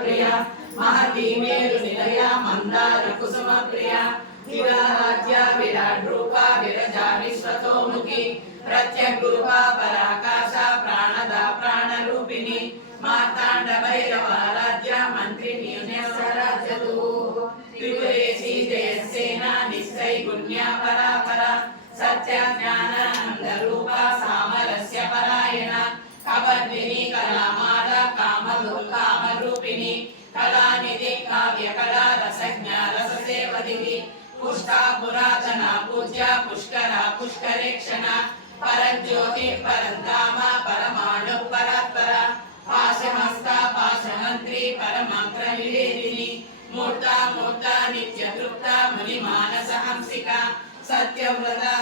प्रिया महती मेरु निलया मंदार कुसुम प्रिया विराज्या विराट रूपा विरजा विश्वतोमुखी प्रत्यग्रूपा पराकाशा प्राणदा प्राणरूपिणी मार्तांड भैरवाराध्या मंत्रिणी स्वराज्यतु त्रिपुरेशी जयसेना निश्चय पुण्या परापरा सत्य ज्ञानानंद रूपा सामरस्य परायणा कबर्दिनी कलामाला कामरूपिणी कलानिधि काव्य कला रसज्ञा रससेवदिनी पुष्टा पुरातना पूज्या पुष्करा पुष्करेक्षणा परज्योति परंधामा परमाणु परात्परा पाशहस्ता पाशमंत्री परमंत्र निवेदिनी मूर्ता मूर्ता नित्य तृप्ता मुनिमानस हंसिका सत्यव्रता